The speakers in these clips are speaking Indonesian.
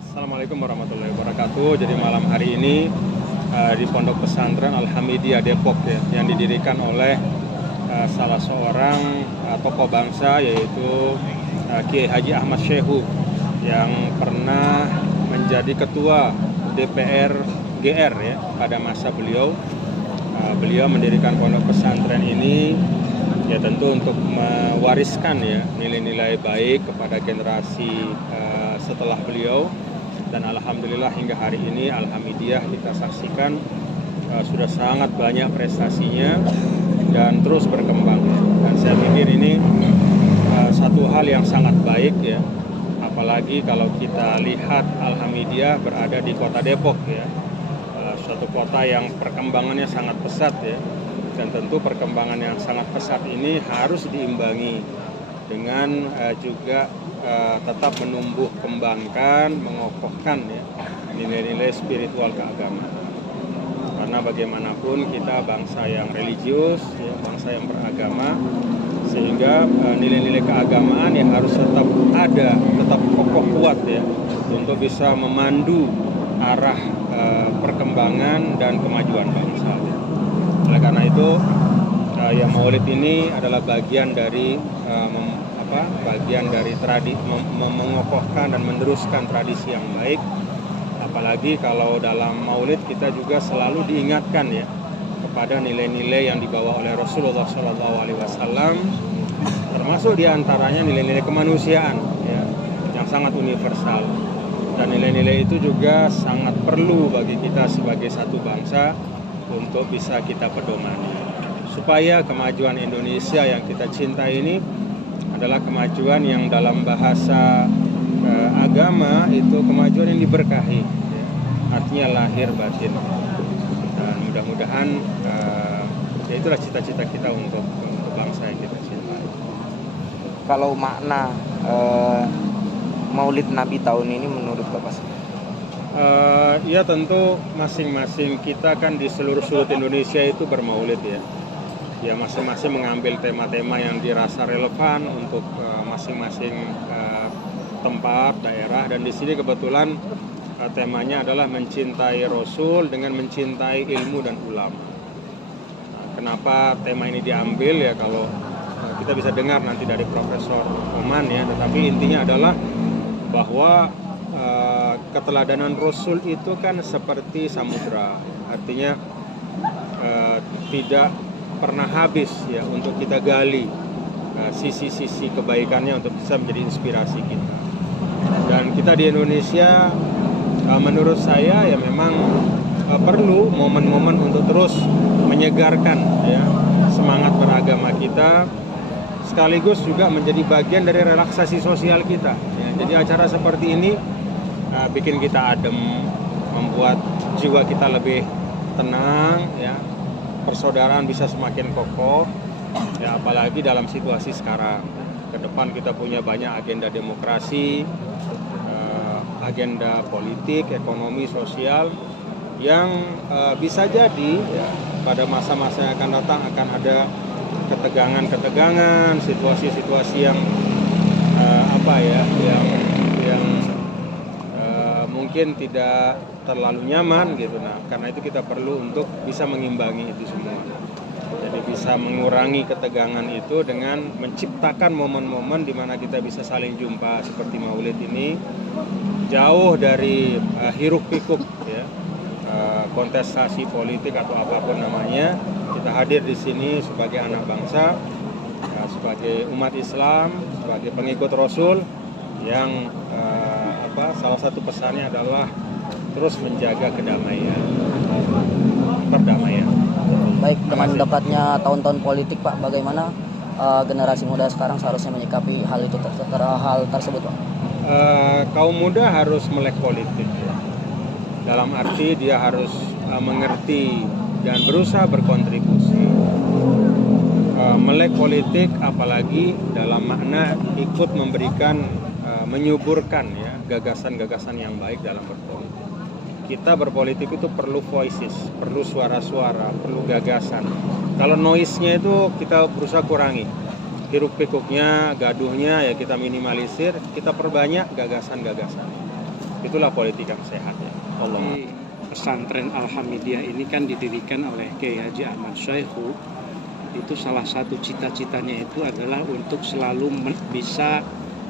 Assalamualaikum warahmatullahi wabarakatuh. Jadi malam hari ini di Pondok Pesantren Al-Hamidiyah Depok ya, yang didirikan oleh salah seorang tokoh bangsa, yaitu Kiai Haji Ahmad Syekhu, yang pernah menjadi ketua DPR GR ya pada masa beliau. Beliau mendirikan pondok pesantren ini ya tentu untuk mewariskan ya nilai-nilai baik kepada generasi setelah beliau. Dan alhamdulillah hingga hari ini Al-Hamidiyah kita saksikan sudah sangat banyak prestasinya dan terus berkembang. Dan saya pikir ini satu hal yang sangat baik ya, apalagi kalau kita lihat Al-Hamidiyah berada di kota Depok ya, suatu kota yang perkembangannya sangat pesat ya. Dan tentu perkembangan yang sangat pesat ini harus diimbangi dengan juga tetap menumbuh kembangkan, mengokohkan ya nilai-nilai spiritual keagamaan. Karena bagaimanapun kita bangsa yang religius, ya, bangsa yang beragama, sehingga nilai-nilai keagamaan yang harus tetap ada, tetap kokoh kuat ya, untuk bisa memandu arah perkembangan dan kemajuan bangsa. Oleh karena itu, ya Maulid ini adalah bagian dari mengokohkan dan meneruskan tradisi yang baik. Apalagi kalau dalam Maulid kita juga selalu diingatkan ya kepada nilai-nilai yang dibawa oleh Rasulullah SAW, termasuk diantaranya nilai-nilai kemanusiaan ya, yang sangat universal. Dan nilai-nilai itu juga sangat perlu bagi kita sebagai satu bangsa untuk bisa kita pedomani, supaya kemajuan Indonesia yang kita cintai ini adalah kemajuan yang dalam bahasa agama itu kemajuan yang diberkahi ya. Artinya lahir batin. Dan mudah-mudahan ya itulah cita-cita kita untuk bangsa yang kita cintai. Kalau makna Maulid Nabi tahun ini menurut Bapak? Ya tentu masing-masing kita kan di seluruh sudut Indonesia itu bermaulid ya. Ya masing-masing mengambil tema-tema yang dirasa relevan untuk masing-masing tempat, daerah. Dan di sini kebetulan temanya adalah mencintai Rasul dengan mencintai ilmu dan ulama. Kenapa tema ini diambil ya, kalau kita bisa dengar nanti dari Profesor Oman ya, tetapi intinya adalah bahwa keteladanan Rasul itu kan seperti samudra, artinya tidak pernah habis ya untuk kita gali sisi-sisi kebaikannya untuk bisa menjadi inspirasi kita. Dan kita di Indonesia menurut saya ya memang perlu momen-momen untuk terus menyegarkan ya semangat beragama kita, sekaligus juga menjadi bagian dari relaksasi sosial kita ya. Jadi acara seperti ini bikin kita adem, membuat jiwa kita lebih tenang ya, persaudaraan bisa semakin kokoh ya, apalagi dalam situasi sekarang. Ke depan kita punya banyak agenda demokrasi, agenda politik, ekonomi, sosial yang bisa jadi ya, pada masa-masa yang akan datang akan ada ketegangan-ketegangan, situasi-situasi yang yang mungkin tidak terlalu nyaman gitu. Nah, karena itu kita perlu untuk bisa mengimbangi itu semua. Jadi bisa mengurangi ketegangan itu dengan menciptakan momen-momen di mana kita bisa saling jumpa seperti Maulid ini, jauh dari hiruk-pikuk ya, kontestasi politik atau apapun namanya. Kita hadir di sini sebagai anak bangsa, sebagai umat Islam, sebagai pengikut Rasul yang salah satu pesannya adalah terus menjaga kedamaian, perdamaian. Baik, dengan mendekatnya tahun-tahun politik Pak, bagaimana generasi muda sekarang seharusnya menyikapi hal tersebut Pak? Kaum muda harus melek politik ya. Dalam arti dia harus mengerti dan berusaha berkontribusi. Melek politik apalagi dalam makna ikut memberikan, menyuburkan ya gagasan-gagasan yang baik dalam berpolitik. Kita berpolitik itu perlu voices, perlu suara-suara, perlu gagasan. Kalau noise-nya itu kita berusaha kurangi. hiruk pikuknya, gaduhnya ya kita minimalisir, kita perbanyak gagasan-gagasan. Itulah politik yang sehat ya. Allah. Di pesantren Al-Hamidiyah ini kan didirikan oleh Kiai Haji Ahmad Syaihu. Itu salah satu cita-citanya itu adalah untuk selalu bisa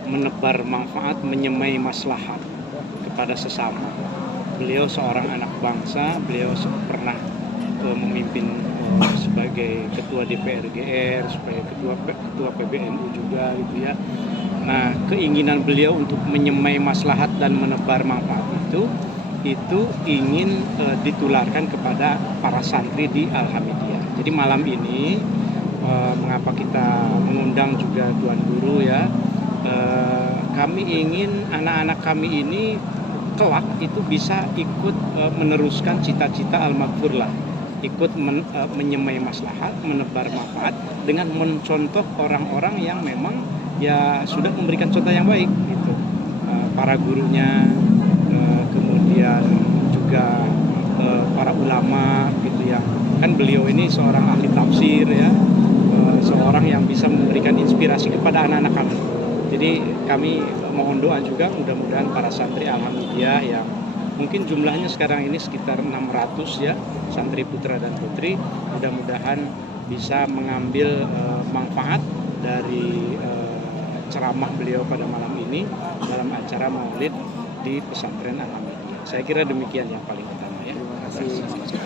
menebar manfaat, menyemai maslahat kepada sesama. Beliau seorang anak bangsa, beliau pernah memimpin sebagai ketua DPR GR, sebagai ketua PBNU juga gitu ya. Nah, keinginan beliau untuk menyemai maslahat dan menebar manfaat itu ingin ditularkan kepada para santri di Al-Hamidiyah. Jadi malam ini mengapa kita mengundang juga Tuan Guru ya, kami ingin anak-anak kami ini kelak itu bisa ikut meneruskan cita-cita Al-Maghfurlah, ikut menyemai maslahat, menebar manfaat dengan mencontoh orang-orang yang memang ya sudah memberikan contoh yang baik gitu. Para gurunya, kemudian juga para ulama gitu ya. Kan beliau ini seorang ahli tafsir ya, seorang yang bisa memberikan inspirasi kepada anak-anak kami. Jadi kami mohon doa juga mudah-mudahan para santri Al-Hamidiyah yang mungkin jumlahnya sekarang ini sekitar 600 ya, santri putra dan putri, mudah-mudahan bisa mengambil manfaat dari ceramah beliau pada malam ini dalam acara Maulid di pesantren Al-Hamidiyah. Saya kira demikian yang paling utama ya. Terima kasih.